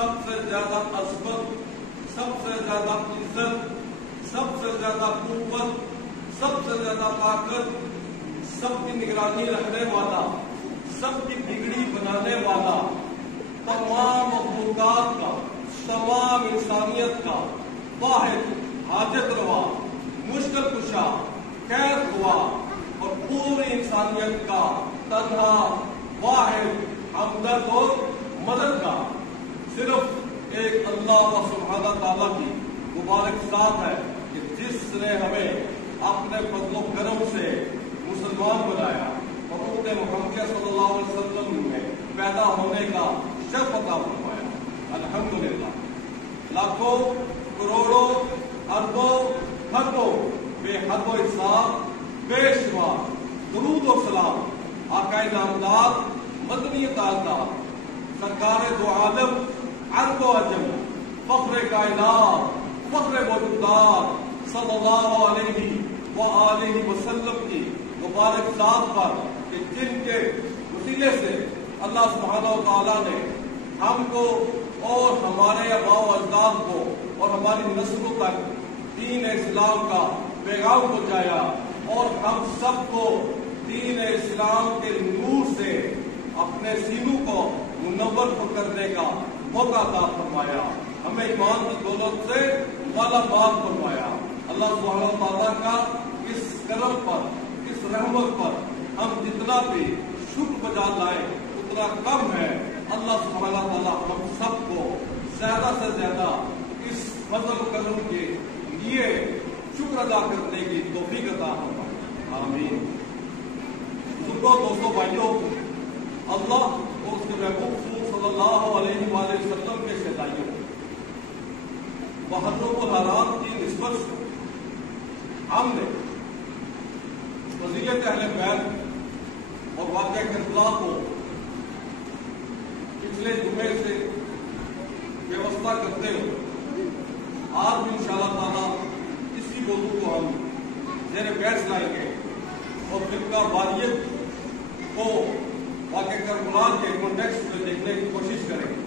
سب سے زیادہ عظمت، سب سے زیادہ عزت، سب سے زیادہ قوت، سب سے زیادہ طاقت، سب کی نگرانی رکھنے والا، سب کی بگڑی بنانے والا، تمام مخلوقات کا، تمام انسانیت کا واحد حاجت روا، مشکل کشا، خیر ہوا اور پوری انسانیت کا تنہا واحد ہمدرد اور مددگار صرف ایک اللہ سبحانہ تعالیٰ کی مبارک ذات ہے کہ جس نے ہمیں اپنے فضل و کرم سے مسلمان بنایا اور امت محمدیہ صلی اللہ علیہ وسلم میں پیدا ہونے کا شرف عطا فرمایا۔ الحمدللہ، لاکھوں کروڑوں اربوں خربوں بے حد و حساب بے شمار درود و سلام آقائے نامدار مدنی تاجدار سرکار دو عالم عرب و عجم فخر کائنات فخر موجودات صلی اللہ علیہ وآلہ وسلم کی مبارک ذات پر کہ جن کے وسیلے سے اللہ سبحانہ و تعالیٰ نے ہم کو اور ہمارے آباء و اجداد کو اور ہماری نسلوں تک دین اسلام کا پیغام پہنچایا اور ہم سب کو دین اسلام کے نور سے اپنے سینوں کو منور کرنے کا موقع عطا فرمایا، ہمیں ایمان کی دولت سے مالا مال فرمایا۔ اللہ سبحانہ تعالیٰ کا اس کرم پر، اس رحمت پر ہم جتنا بھی شکر بجا لائیں اتنا کم ہے۔ اللہ سبحانہ تعالیٰ ہم سب کو زیادہ سے زیادہ اس فضل و کرم کے لیے شکر ادا کرنے کی توفیق عطا فرمائے، آمین۔ بزرگوں، دوستوں، بھائیوں، اللہ اور اس کے محبوب صلی اللہ علیہ وآلہ وسلم کے شہدائیوں بہادروں و حیران کی نسبت سے ہم نے فضیلت اہل بیت اور واقعہ کربلا کو پچھلے جمعے سے ویوستھا کرتے ہوئے آج بھی انشاءاللہ تعالیٰ اسی موضوع کو ہم زیر بحث لائیں گے اور فرقہ واریت کو واقعہ کربلا کے کانٹیکسٹ میں دیکھنے کی کوشش کریں گے۔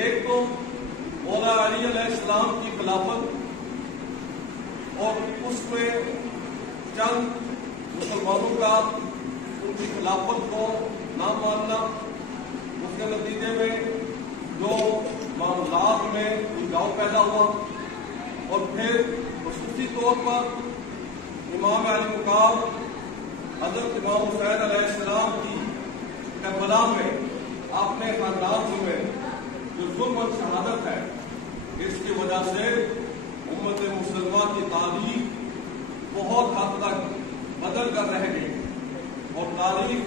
ایک تو مولا علی علیہ السلام کی خلافت اور اس میں چند مسلمانوں کا ان کی خلافت کو نہ ماننا، اس کے نتیجے میں جو معاملات میں الجھاؤ پیدا ہوا، اور پھر خصوصی طور پر امام علی مقام حضرت امام حسین علیہ السلام کی کربلا میں اپنے خاندان میں جو ظلم اور شہادت ہے، اس کی وجہ سے امت مسلمہ کی تاریخ بہت حد تک بدل کر رہ گئی اور تاریخ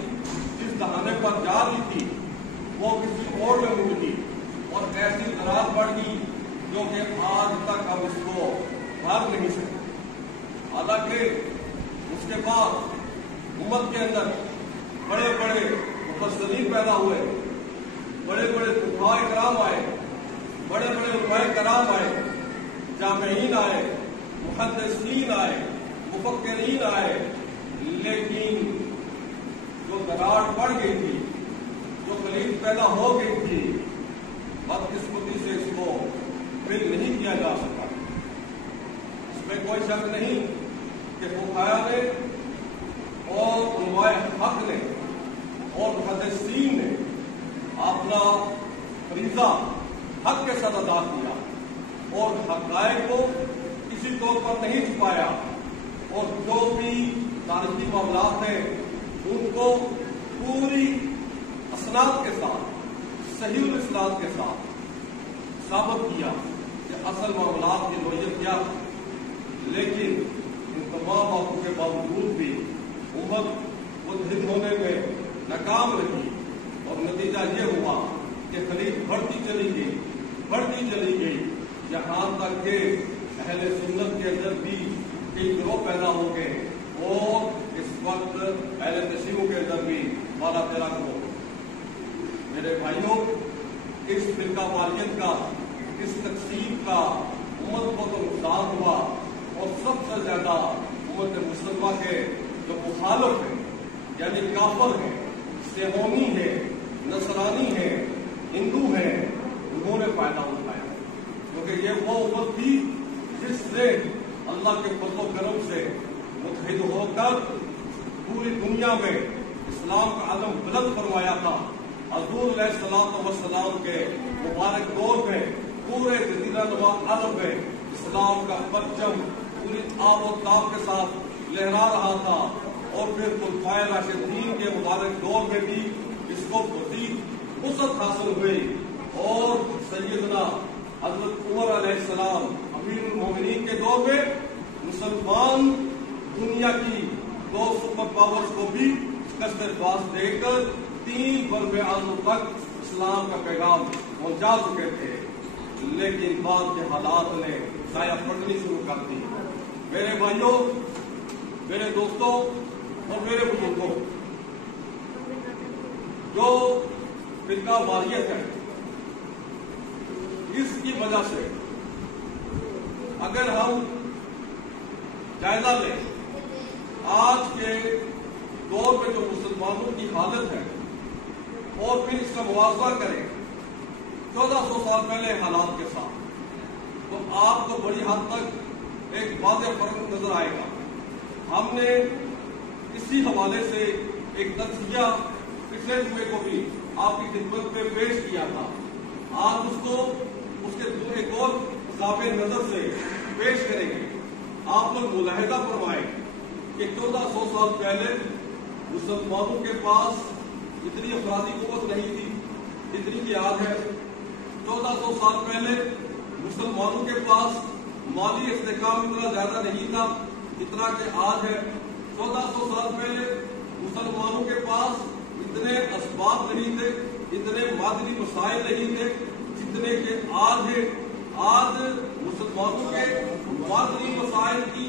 جس دہانے پر جا رہی تھی وہ کسی اور میں مڑ گئی اور ایسی دراز بڑھ گئی جو کہ آج تک ہم اس کو بھر نہیں سکتے۔ حالانکہ اس کے بعد امت کے اندر بڑے بڑے مفسرین پیدا ہوئے، بڑے بڑے فقہاء کرام آئے، بڑے بڑے علماء کرام آئے، جامعین آئے، محدثین آئے، مفکرین آئے، لیکن جو دراڑ پڑ گئی تھی، جو خلیج پیدا ہو گئی تھی، بدقسمتی سے اس کو فل نہیں کیا جا سکا۔ اس میں کوئی شک نہیں کہ فقہاء نے اور علماء حق نے اور محدثین نے اپنا فریضہ حق کے ساتھ ادا کیا اور حقائق کو کسی طور پر نہیں چھپایا، اور جو بھی تاریخی معاملات ہیں ان کو پوری اسناد کے ساتھ، صحیح الاسناد کے ساتھ ثابت کیا کہ اصل معاملات کی نوعیت کیا تھی۔ لیکن ان تمام باتوں کے باوجود بھی امت متحد ہونے میں ناکام رہی اور نتیجہ یہ ہوا کہ خلیج بڑھتی چلی گئی یہاں تک کہ اہل سنت کے اندر بھی کئی گروہ پیدا ہو گئے اور اس وقت اہل تشیعوں کے اندر بھی 12-13 گروہ۔ میرے بھائیوں، اس فرقہ واریت کا، اس تقسیم کا امت کو تو نقصان ہوا اور سب سے زیادہ امت مسلمہ کے جو مخالف ہیں، یعنی کافر ہیں، صہیونی ہیں، نصرانی ہیں، ہندو ہیں، یہ وہ امت تھی جس نے اللہ کے فضل و کرم سے متحد ہو کر پوری دنیا میں اسلام کا علم بلند فرمایا تھا۔ حضور علیہ الصلوۃ والسلام کے مبارک دور میں پورے جزیرہ نما عرب میں اسلام کا پرچم پوری آب و تاب کے ساتھ لہرا رہا تھا، اور پھر خلفائے راشدین کے مبارک دور میں بھی اس کو مزید وسعت حاصل ہوئی، اور سیدنا حضرت عمر علیہ السلام امیر المومنین کے دور میں مسلمان دنیا کی 2 سپر پاورز کو بھی شکست باز دے کر 3 برب اعظم تک اسلام کا پیغام پہنچا چکے تھے، لیکن بعد کے حالات نے سایہ پڑنی شروع کر دی۔ میرے بھائیوں، میرے دوستوں اور میرے بزرگوں، جو فرقہ واریت ہے، اس کی وجہ سے اگر ہم جائزہ لیں آج کے دور میں جو مسلمانوں کی حالت ہے اور پھر اس کا موازنہ کریں 1400 سال پہلے حالات کے ساتھ، تو آپ کو بڑی حد تک ایک واضح فرق نظر آئے گا۔ ہم نے اسی حوالے سے ایک تجزیہ پچھلے جمعے کو بھی آپ کی خدمت میں پیش کیا تھا، آج اس کو اس کے ایک اور ضابطۂ نظر سے پیش کریں گے۔ آپ لوگ ملاحظہ فرمائیں کہ 1400 سال پہلے مسلمانوں کے پاس اتنی افرادی قوت نہیں تھی جتنی کہ آج ہے۔ 1400 سال پہلے مسلمانوں کے پاس مالی استحکام اتنا زیادہ نہیں تھا جتنا کہ آج ہے۔ 1400 سال پہلے مسلمانوں کے پاس اتنے اسباب نہیں تھے، اتنے معاشی مسائل نہیں تھے جتنے کہ آج ہے۔ آج مسلمانوں کے معاشی مسائل کی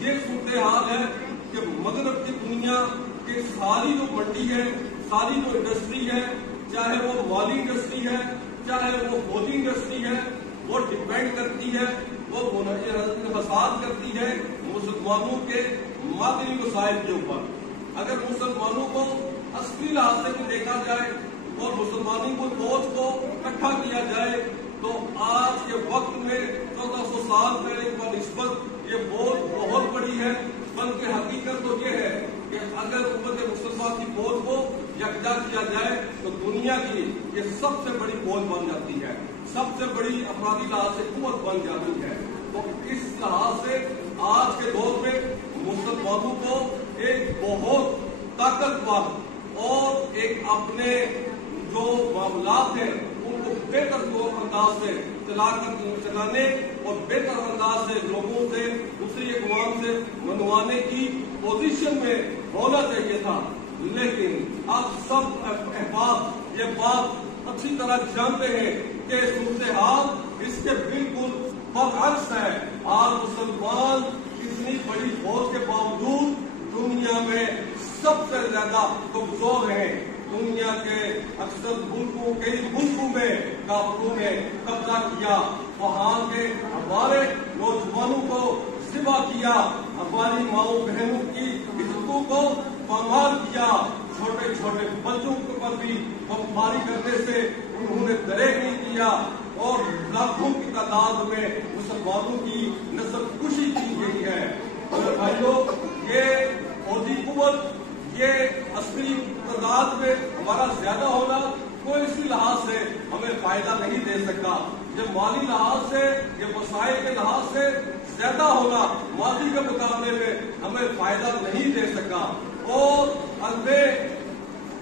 یہ صورتحال ہے کہ مغرب کی دنیا کی ساری جو منڈی ہے، ساری جو انڈسٹری ہے، چاہے وہ مالی انڈسٹری ہے، چاہے وہ فوجی انڈسٹری ہے، وہ ڈپینڈ کرتی ہے، وہ انحصار کرتی ہے مسلمانوں کے معاشی مسائل کے اوپر۔ اگر مسلمانوں کو اصلی لحاظ سے دیکھا جائے اور مسلمانوں کو فوج کو اکٹھا کیا جائے تو آج کے وقت میں 1400 سال پہلے کی نسبت یہ بہت بہت بڑی ہے، بلکہ حقیقت تو یہ ہے کہ اگر امت مسلمہ کی فوج کو یکجا کیا جائے تو دنیا کی یہ سب سے بڑی فوج بن جاتی ہے، سب سے بڑی افرادی لحاظ سے قوت بن جاتی ہے۔ تو اس لحاظ سے آج کے دور میں مسلمانوں کو ایک بہت طاقتور اور ایک اپنے جو معاملات ہیں ان کو بہتر انداز سے چلانے اور بہتر انداز سے لوگوں سے دوسری اقوام سے منوانے کی پوزیشن میں ہونا چاہیے تھا، لیکن اب سب احباب یہ بات اچھی طرح جانتے ہیں کہ صورتحال اس کے بالکل برعکس ہے۔ آج مسلمان اتنی بڑی فوج کے باوجود دنیا میں سب سے زیادہ کمزور ہیں۔ دنیا کے اکثر ملکوں کئی ملکوں میں کافروں نے قبضہ کیا، وہاں کے ہمارے نوجوانوں کو ذبح کیا، ہماری ماؤں بہنوں کی عزتوں کو پامال کیا، چھوٹے چھوٹے بچوں پر بھی بمباری کرنے سے انہوں نے دریغ نہیں کیا، اور لاکھوں کی تعداد میں مسلمانوں کی نسل کشی کی گئی ہے۔ اور بھائیوں، یہ فوجی قوت، یہ عسکری تعداد میں ہمارا زیادہ ہونا کوئی اسی لحاظ سے ہمیں فائدہ نہیں دے سکتا۔ یہ مالی لحاظ سے، یہ وسائل کے لحاظ سے زیادہ ہونا ماضی کے مقابلے میں ہمیں فائدہ نہیں دے سکا، اور ہمیں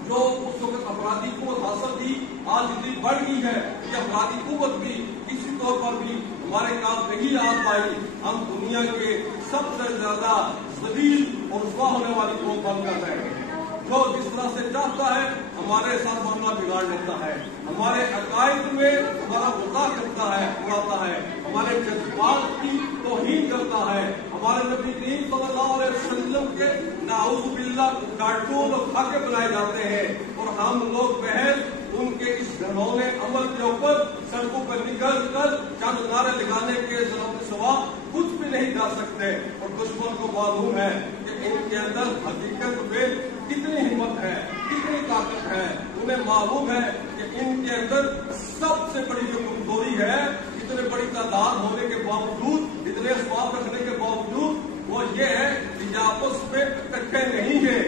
جو اس وقت افرادی قوت حاصل تھی آج اتنی بڑھ گئی ہے کہ افرادی قوت بھی کسی طور پر بھی ہمارے کام نہیں آ پائی۔ ہم دنیا کے سب سے زیادہ ذلیل اور رسوا ہونے والی قوم بن کر رہے ہیں، جو جس طرح سے چاہتا ہے ہمارے ساتھ معاملہ بگاڑ لیتا ہے، ہمارے عقائد میں ہمارا مذاق کرتا ہے، اڑاتا ہے، ہمارے جذبات کی توہین کرتا ہے، ہمارے نبی کریم صلی اللہ علیہ وسلم کے نعوذ باللہ کارٹون اور خاکے بنائے جاتے ہیں، اور ہم لوگ بہن ان کے اس گھنونے عمل کے اوپر سڑکوں پر نکل کر چند نعرے لگانے کے سوا کچھ بھی نہیں جا سکتے، اور دشمن کو معلوم ہے کہ ان کے اندر حقیقت میں کتنی ہمت ہے، کتنی طاقت ہے۔ انہیں معلوم ہے کہ ان کے اندر سب سے بڑی جو کمزوری ہے، اتنے بڑی تعداد تعداد ہونے کے باوجود، اتنے اسباب رکھنے کے باوجود، وہ یہ ہے کہ یہ آپس میں اکٹھے نہیں ہے،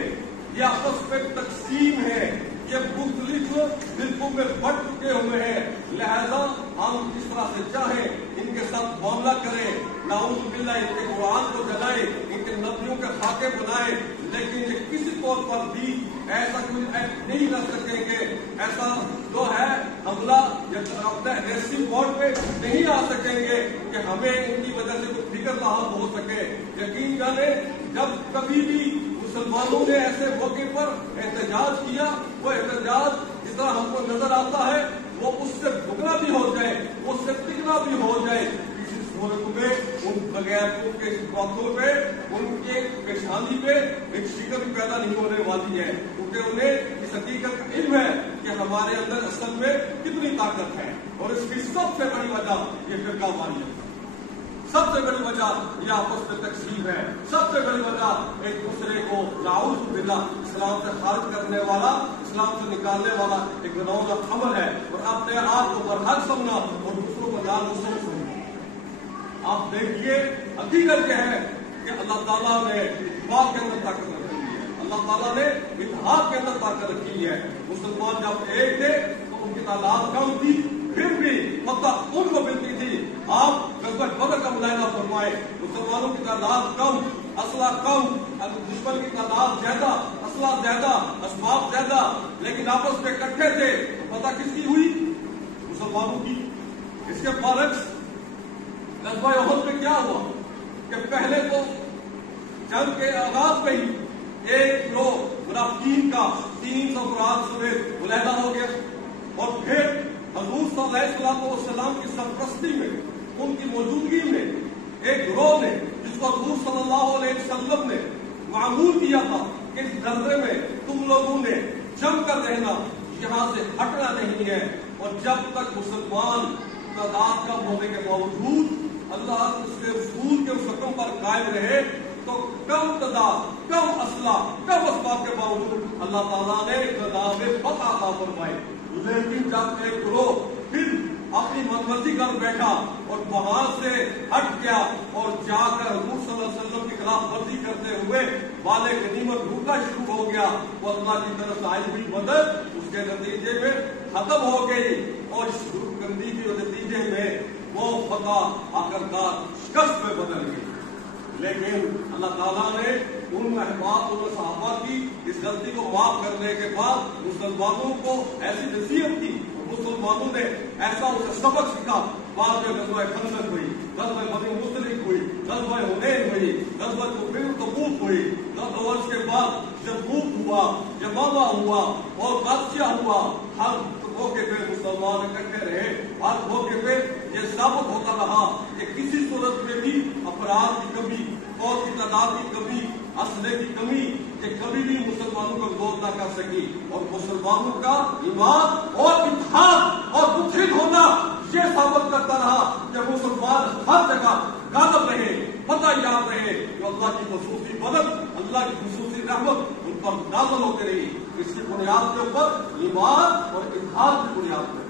یہ آپس میں تقسیم ہے، یہ مختلف گروپوں میں بٹ چکے ہوئے ہیں. لہذا ہم اس طرح سے چاہیں ان کے ساتھ معاملہ کریں، نعوذ باللہ ان کے قرآن کو جلائیں، ان کے نبیوں کے خاکے بنائیں، لیکن یہ کسی طور پر بھی ایسا کوئی ایکٹ نہیں کر سکیں گے، ایسا جو ہے حملہ یا اپنے ایگریسو موڈ پہ نہیں آ سکیں گے کہ ہمیں ان کی وجہ سے کوئی فکر لاحق ہو سکے. یقین جانیں جب کبھی بھی مسلمانوں نے ایسے موقع پر احتجاج کیا، وہ احتجاج جس طرح ہم کو نظر آتا ہے وہ اس سے بھگنا بھی ہو جائے، اس سے ٹکنا بھی ہو جائے، کسی صورت میں ان بغیروں کے باتوں پہ، ان کے پیشانی پہ ایک شکر بھی پیدا نہیں ہونے والی ہے، کیونکہ انہیں اس حقیقت کا علم ہے کہ ہمارے اندر اصل میں کتنی طاقت ہے. اور اس کی سب سے بڑی وجہ یہ فرقہ واریت ہے، سب سے بڑی وجہ یہ آپس میں تقسیم ہے، سب سے بڑی وجہ ایک دوسرے کو نعوذ باللہ اسلام سے خارج کرنے والا، اسلام سے نکالنے والا ایک گناہوں کا عمل ہے. اور اپنے آپ کو برحق سمجھنا اور دوسروں کو جان بوجھ سمجھنا. آپ دیکھیے حقیقت یہ ہے کہ اللہ تعالیٰ نے اتفاق کے اندر طاقت رکھی ہے، اللہ تعالیٰ نے اتحاد کے اندر طاقت رکھی ہے. مسلمان جب ایک تھے تو ان کی تعداد کم تھی، پھر بھی فتح ان کو ملتی تھی. آپ غزوہ بدر کا ملاحظہ فرمائے، مسلمانوں کی تعداد کم، اسلحہ کم، دشمن کی تعداد زیادہ، اسلحہ زیادہ، اسباب زیادہ، لیکن آپس میں اکٹھے تھے. فتح کس کی ہوئی؟ مسلمانوں کی. اس کے برعکس غزوہ احد میں کیا ہوا کہ پہلے تو جنگ کے آغاز میں ہی ایک گروہ منافقین کا 300 افراد سمیت ملیحدہ ہو گیا، اور پھر حضور صلی اللہ علیہ وسلم کی سرپرستی میں، ان کی موجودگی میں ایک گروہ نے، جس کو حضور صلی اللہ علیہ وسلم نے معمول کیا تھا کہ اس درے میں تم لوگوں نے جم کر رہنا، یہاں سے ہٹنا نہیں ہے. اور جب تک مسلمان تعداد کم ہونے کے باوجود اللہ اس کے رسول کے اس حکم پر قائم رہے تو کم تعداد، کم اسلحہ، کم اسباب کے باوجود اللہ تعالیٰ نے نظام فتح عطا فرمائی. لیکن جب ایک گروہ پھر اپنی منمرضی کر بیٹھا اور وہاں سے ہٹ گیا اور جا کر حضور صلی اللہ علیہ وسلم کی خلاف ورزی کرتے ہوئے والے غنیمت لوٹنا شروع ہو گیا، وہ اللہ کی طرف سے آئی ہوئی مدد اس کے نتیجے میں ختم ہو گئی، اور اس گروپ بندی کے نتیجے میں وہ فتح آخرکار شکست میں بدل گئی. لیکن اللہ تعالیٰ نے ان احباب اور صحابہ کی اس غلطی کو معاف کرنے کے بعد مسلمانوں کو ایسی نصیحت کی، مسلمانوں نے ایسا اسے سبق سیکھا. بعد میں غزوہ خندق ہوئی، غزوہ بنی مستلق ہوئی، غزوہ حنین ہوئی، غزوہ تبوک ہوئی، اور اس کے بعد یرموک ہوا، یمامہ ہوا اور غازیہ ہوا. ہر موقع پہ مسلمان اکٹھے رہے، ہر موقع پہ یہ ثابت ہوتا رہا کہ کسی صورت میں بھی افراد کی کمی، فوج کی تعداد کی کمی، اسلحے کی کمی یہ کبھی بھی مسلمانوں کو دور نہ کر سکی. اور مسلمانوں کا ایمان اور اتحاد اور متحد ہونا یہ ثابت کرتا رہا کہ مسلمان ہر جگہ غالب رہے، فتح یاب رہے، جو اللہ کی خصوصی مدد، اللہ کی خصوصی رحمت ان پر نازل ہوتی رہی. اس کی بنیاد کے اوپر ایمان اور اتحاد کی بنیاد پر